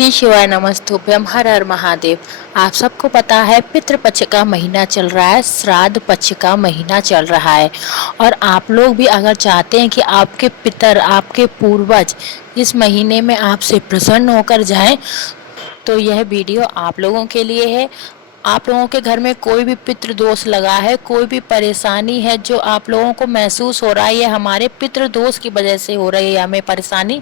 श्री शिवाय नमस्तुभ्यम, हर हर महादेव। आप सबको पता है पितृपक्ष का महीना चल रहा है, श्राद्ध पक्ष का महीना चल रहा है। और आप लोग भी अगर चाहते हैं कि आपके पितर, आपके पूर्वज इस महीने में आपसे प्रसन्न होकर जाएं, तो यह वीडियो आप लोगों के लिए है। आप लोगों के घर में कोई भी पितृ दोष लगा है, कोई भी परेशानी है जो आप लोगों को महसूस हो रहा है, ये हमारे पितृ दोष की वजह से हो रही है हमें परेशानी,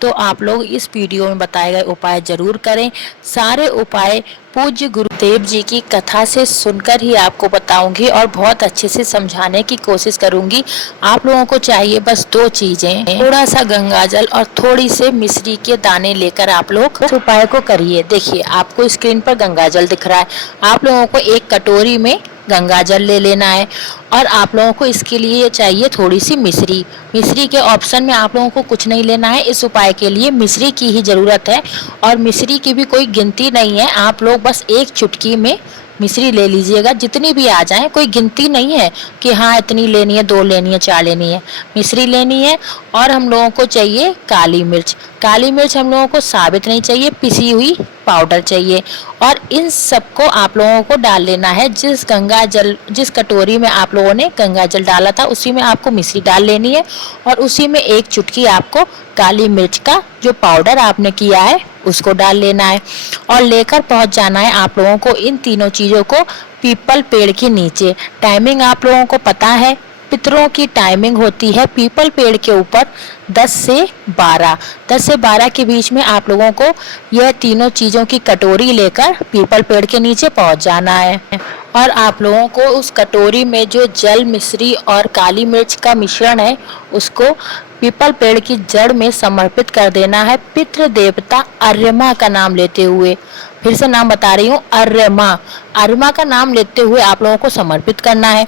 तो आप लोग इस वीडियो में बताए गए उपाय जरूर करें। सारे उपाय पूज्य गुरुदेव जी की कथा से सुनकर ही आपको बताऊंगी और बहुत अच्छे से समझाने की कोशिश करूंगी। आप लोगों को चाहिए बस दो चीजें, थोड़ा सा गंगा जल और थोड़ी से मिश्री के दाने लेकर आप लोग इस उपाय को करिए। देखिए आपको स्क्रीन पर गंगा जल दिख रहा है, आप लोगों को एक कटोरी में गंगा जल ले लेना है और आप लोगों को इसके लिए चाहिए थोड़ी सी मिश्री। मिश्री के ऑप्शन में आप लोगों को कुछ नहीं लेना है, इस उपाय के लिए मिश्री की ही ज़रूरत है। और मिश्री की भी कोई गिनती नहीं है, आप लोग बस एक चुटकी में मिश्री ले लीजिएगा, जितनी भी आ जाए, कोई गिनती नहीं है कि हाँ इतनी लेनी है, 2 लेनी है, 4 लेनी है, मिश्री लेनी है। और हम लोगों को चाहिए काली मिर्च। काली मिर्च हम लोगों को साबित नहीं चाहिए, पिसी हुई पाउडर चाहिए। और इन सबको आप लोगों को डाल लेना है। जिस कटोरी में आप लोगों ने गंगा जल डाला था उसी में आपको मिश्री डाल लेनी है और उसी में एक चुटकी आपको काली मिर्च का जो पाउडर आपने किया है उसको डाल लेना है और लेकर पहुंच जाना है आप लोगों को इन तीनों चीज़ों को पीपल पेड़ के नीचे। टाइमिंग आप लोगों को पता है, पितरों की टाइमिंग होती है पीपल पेड़ के ऊपर 10 से 12 के बीच में आप लोगों को यह तीनों चीज़ों की कटोरी लेकर पीपल पेड़ के नीचे पहुंच जाना है। और आप लोगों को उस कटोरी में जो जल, मिश्री और काली मिर्च का मिश्रण है उसको पीपल पेड़ की जड़ में समर्पित कर देना है, पितृ देवता अर्यमा का नाम लेते हुए। फिर से नाम बता रही हूँ, अर्यमा का नाम लेते हुए आप लोगों को समर्पित करना है।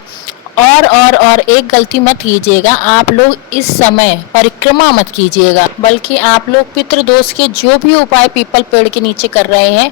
और एक गलती मत कीजिएगा, आप लोग इस समय परिक्रमा मत कीजिएगा, बल्कि आप लोग पितृदोष के जो भी उपाय पीपल पेड़ के नीचे कर रहे हैं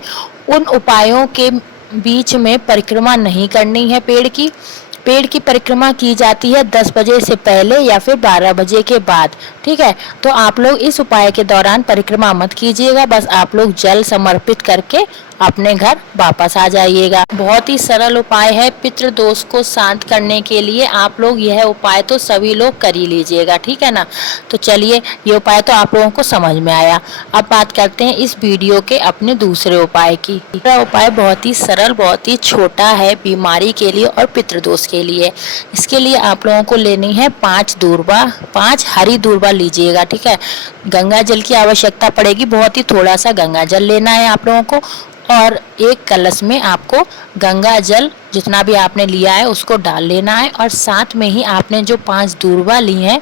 उन उपायों के बीच में परिक्रमा नहीं करनी है। पेड़ की परिक्रमा की जाती है 10 बजे से पहले या फिर 12 बजे के बाद, ठीक है। तो आप लोग इस उपाय के दौरान परिक्रमा मत कीजिएगा, बस आप लोग जल समर्पित करके अपने घर वापस आ जाइएगा। बहुत ही सरल उपाय है पितृदोष को शांत करने के लिए। आप लोग यह उपाय तो सभी लोग कर ही लीजिएगा, ठीक है ना। तो चलिए, ये उपाय तो आप लोगों को समझ में आया। अब बात करते हैं इस वीडियो के अपने दूसरे उपाय की। दूसरा उपाय बहुत ही सरल, बहुत ही छोटा है बीमारी के लिए और पितृदोष के लिए। इसके लिए आप लोगों को लेनी है 5 हरी दूर्वा लीजिएगा, ठीक है। गंगा जल की आवश्यकता पड़ेगी, बहुत ही थोड़ा सा गंगा जल लेना है आप लोगों को। और एक कलश में आपको गंगा जल जितना भी आपने लिया है उसको डाल लेना है और साथ में ही आपने जो 5 दूर्वा ली हैं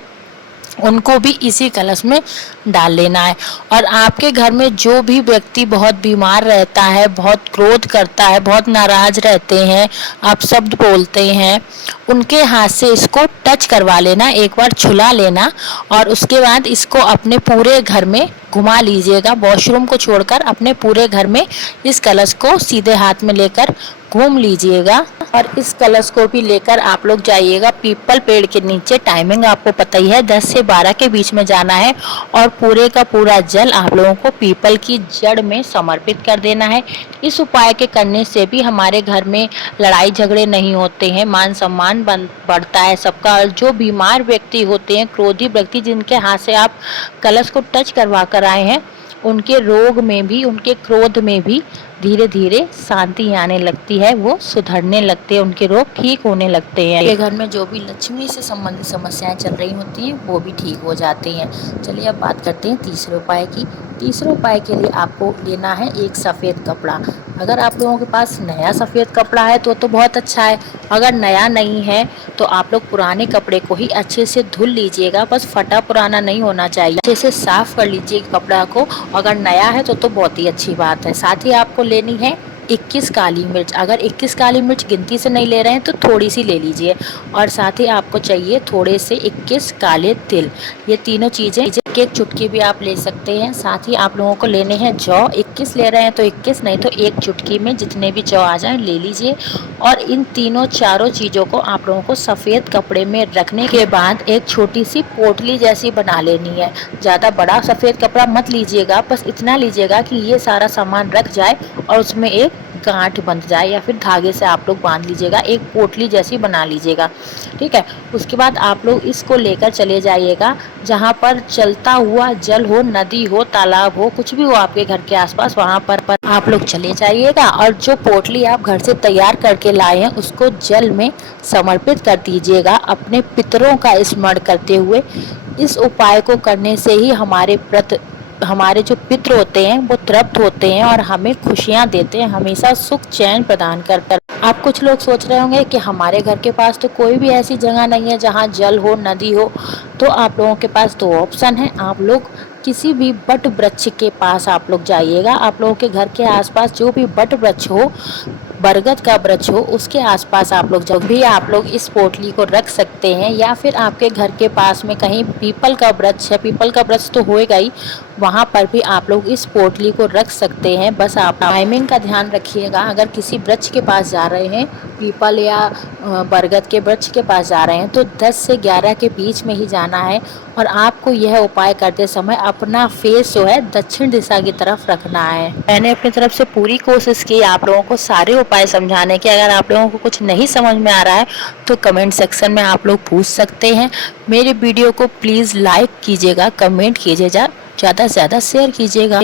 उनको भी इसी कलश में डाल लेना है। और आपके घर में जो भी व्यक्ति बहुत बीमार रहता है, बहुत क्रोध करता है, बहुत नाराज रहते हैं, आप शब्द बोलते हैं, उनके हाथ से इसको टच करवा लेना, एक बार छुला लेना और उसके बाद इसको अपने पूरे घर में घुमा लीजिएगा। वॉशरूम को छोड़कर अपने पूरे घर में इस कलश को सीधे हाथ में लेकर घूम लीजिएगा। और इस कलश को भी लेकर आप लोग जाइएगा पीपल पेड़ के नीचे। टाइमिंग आपको पता ही है, 10 से 12 के बीच में जाना है और पूरे का पूरा जल आप लोगों को पीपल की जड़ में समर्पित कर देना है। इस उपाय के करने से भी हमारे घर में लड़ाई झगड़े नहीं होते हैं, मान सम्मान बढ़ता है सबका। और जो बीमार व्यक्ति होते हैं, क्रोधी व्यक्ति जिनके हाथ से आप कलश को टच करवा कर आए हैं, उनके रोग में भी, उनके क्रोध में भी धीरे धीरे शांति आने लगती है, वो सुधरने लगते हैं, उनके रोग ठीक होने लगते हैं। ये घर में जो भी लक्ष्मी से संबंधित समस्याएं चल रही होती हैं वो भी ठीक हो जाती हैं। चलिए अब बात करते हैं तीसरे उपाय की। तीसरे उपाय के लिए आपको लेना है एक सफ़ेद कपड़ा। अगर आप लोगों के पास नया सफ़ेद कपड़ा है तो बहुत अच्छा है, अगर नया नहीं है तो आप लोग पुराने कपड़े को ही अच्छे से धुल लीजिएगा, बस फटा पुराना नहीं होना चाहिए। अच्छे से साफ कर लीजिए कपड़ा को, अगर नया है तो बहुत ही अच्छी बात है। साथ ही आपको लेनी है 21 काली मिर्च। अगर 21 काली मिर्च गिनती से नहीं ले रहे हैं तो थोड़ी सी ले लीजिए। और साथ ही आपको चाहिए थोड़े से 21 काले तिल। ये तीनों चीज़ें एक चुटकी भी आप ले सकते हैं। साथ ही आप लोगों को लेने हैं जौ। 21 ले रहे हैं तो 21 नहीं तो एक चुटकी में जितने भी जौ आ जाएं ले लीजिए। और इन तीनों चारों चीज़ों को आप लोगों को सफ़ेद कपड़े में रखने के बाद एक छोटी सी पोटली जैसी बना लेनी है। ज़्यादा बड़ा सफ़ेद कपड़ा मत लीजिएगा, बस इतना लीजिएगा कि ये सारा सामान रख जाए और उसमें एक गांठ बंध जाए या फिर धागे से आप लोग बांध लीजिएगा, एक पोटली जैसी बना लीजिएगा। ठीक है, उसके बाद आप लोग इसको लेकर चले जाइएगा जहाँ पर चलता हुआ जल हो, नदी हो, तालाब हो, कुछ भी हो आपके घर के आसपास, वहाँ पर आप लोग चले जाइएगा और जो पोटली आप घर से तैयार करके लाए हैं उसको जल में समर्पित कर दीजिएगा अपने पितरों का स्मरण करते हुए। इस उपाय को करने से ही हमारे जो पितृ होते हैं वो तृप्त होते हैं और हमें खुशियाँ देते हैं, हमेशा सुख चैन प्रदान कर। आप कुछ लोग सोच रहे होंगे कि हमारे घर के पास तो कोई भी ऐसी जगह नहीं है जहाँ जल हो, नदी हो। तो आप लोगों के पास दो ऑप्शन है। आप लोग किसी भी बट वृक्ष के पास आप लोग जाइएगा। आप लोगों के घर के आसपास जो भी बट वृक्ष हो, बरगद का वृक्ष हो, उसके आसपास आप लोग जब भी आप लोग इस पोटली को रख सकते हैं। या फिर आपके घर के पास में कहीं पीपल का वृक्ष है, पीपल का वृक्ष तो होएगा ही, वहाँ पर भी आप लोग इस पोटली को रख सकते हैं। बस आप टाइमिंग का ध्यान रखिएगा। अगर किसी वृक्ष के पास जा रहे हैं, पीपल या बरगद के वृक्ष के पास जा रहे हैं, तो 10 से 11 के बीच में ही जाना है। और आपको यह उपाय करते समय अपना फेस जो है दक्षिण दिशा की तरफ रखना है। मैंने अपनी तरफ से पूरी कोशिश की आप लोगों को सारे उपाय समझाने की। अगर आप लोगों को कुछ नहीं समझ में आ रहा है तो कमेंट सेक्शन में आप लोग पूछ सकते हैं। मेरे वीडियो को प्लीज़ लाइक कीजिएगा, कमेंट कीजिएगा, ज़्यादा से ज़्यादा शेयर कीजिएगा।